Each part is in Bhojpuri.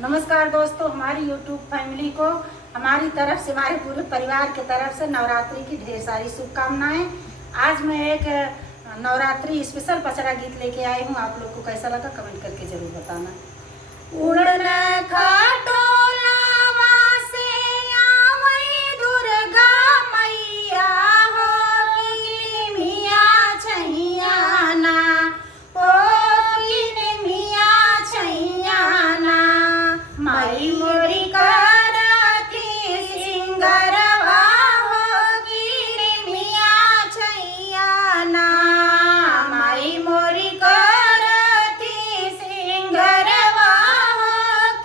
नमस्कार दोस्तों, हमारी YouTube फैमिली को हमारी तरफ से, हमारे पूरे परिवार के तरफ से नवरात्रि की ढेर सारी शुभकामनाएं। आज मैं एक नवरात्रि स्पेशल पचरा गीत लेके आई हूँ। आप लोग को कैसा लगा कमेंट करके जरूर बताना। उड़न खटोलावा से आवई दुर्गा मैया हो, किली मिया छैया ना ओ, किली मिया छैया ना। माई मोरी करती सिंगरवा हो, किली मिया छैया ना। माई मोरी करती सिंगरवा हो,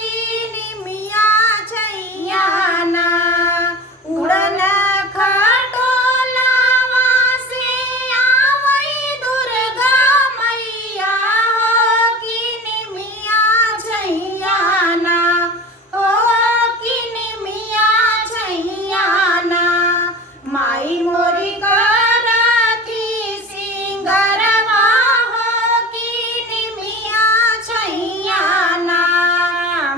किली मिया छैया ना। उड़न खटोलावा से आवई दुर्गा मैया हो, किली मिया छैया ना ओ, किली मिया छैया ना। माई मोरी करती सिंगरवा हो, किली मिया छैया ना।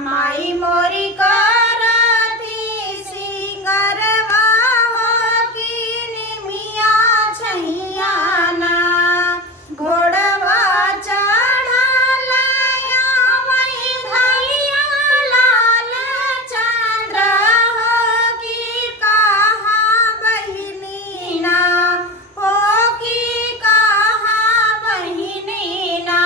माई मोरी करती सिंगरवा हो, किली मिया छैया ना। घोड़वा चढ़ल आवई धैया लाल चंद्र हो, कि कहाँ बहिनी ना हो, कि कहाँ बहिनी ना।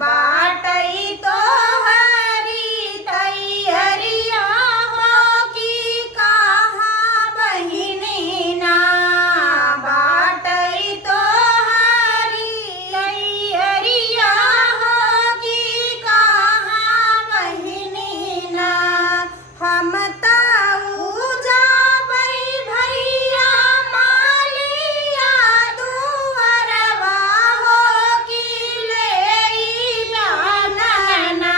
बाटई तोहरी तैयरिया हो, कि कहाँ बहिनी ना। बाटई तोहरी तैयरिया हो, कि कहाँ बहिनी ना। हम ताऊ जाबई भैया मालिया दुअरवा हो, कि लेई जानना।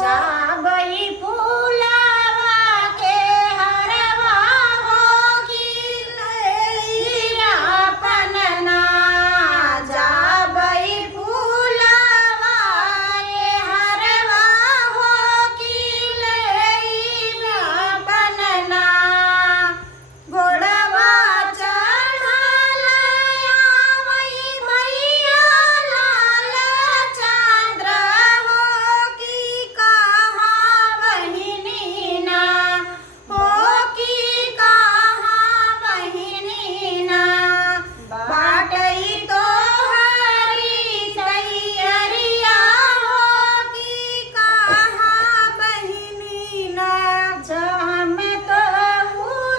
जाबई फूलवा के हरवा हो, कि लेई अपनना। जाबई फूलवा के हरवा हो, कि लेई अपनना। घोड़वा चढ़ल आवई भैया लाल चंद्र हो, कि कहाँ बहिनी ना हो, कि कहाँ बहिनी ना। बाटई तोहरी तैयरिया हो, कि कहाँ बहिनी ना। जम तो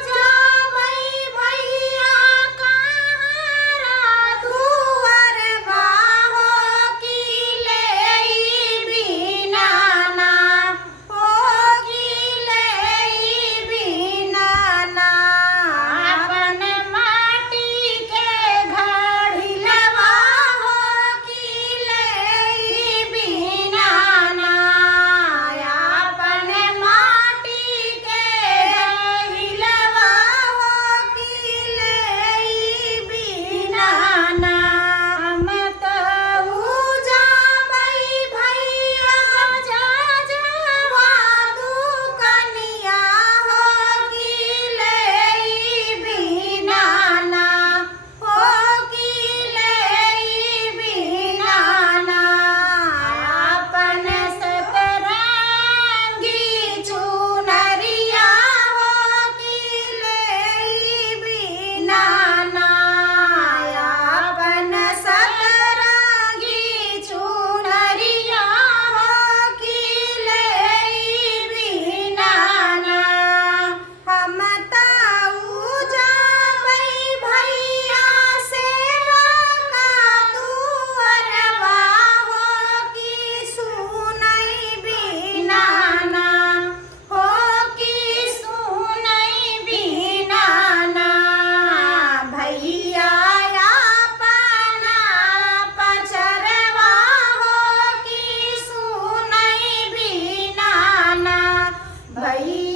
जाबई भैया कहाँ दुअरवा हो, कि लेई बिना ना हो, कि लेई बिना ना। अपन माटी के घड़िलवा हो, कि लेई बिना ना। अपन माटी के घड़िलवा हो, कि लेई बिना ना। हम तऊ जाबई भैया जजवा दुकनिया हो, कि लेई बिना ना हो, कि लेई बिना ना। अपन सतरंगी चुनरिया हो, कि लेई बिना ना। अपन सतरंगी चुनरिया हो, कि लेई बिना ना। हम ताऊ जाबई भैया सेवा का दुअरवा हो, कि सुनई बिना ना हो, कि सुनई बिना ना। भैया अपना पचरवा हो, कि सुनई बिना ना। भैया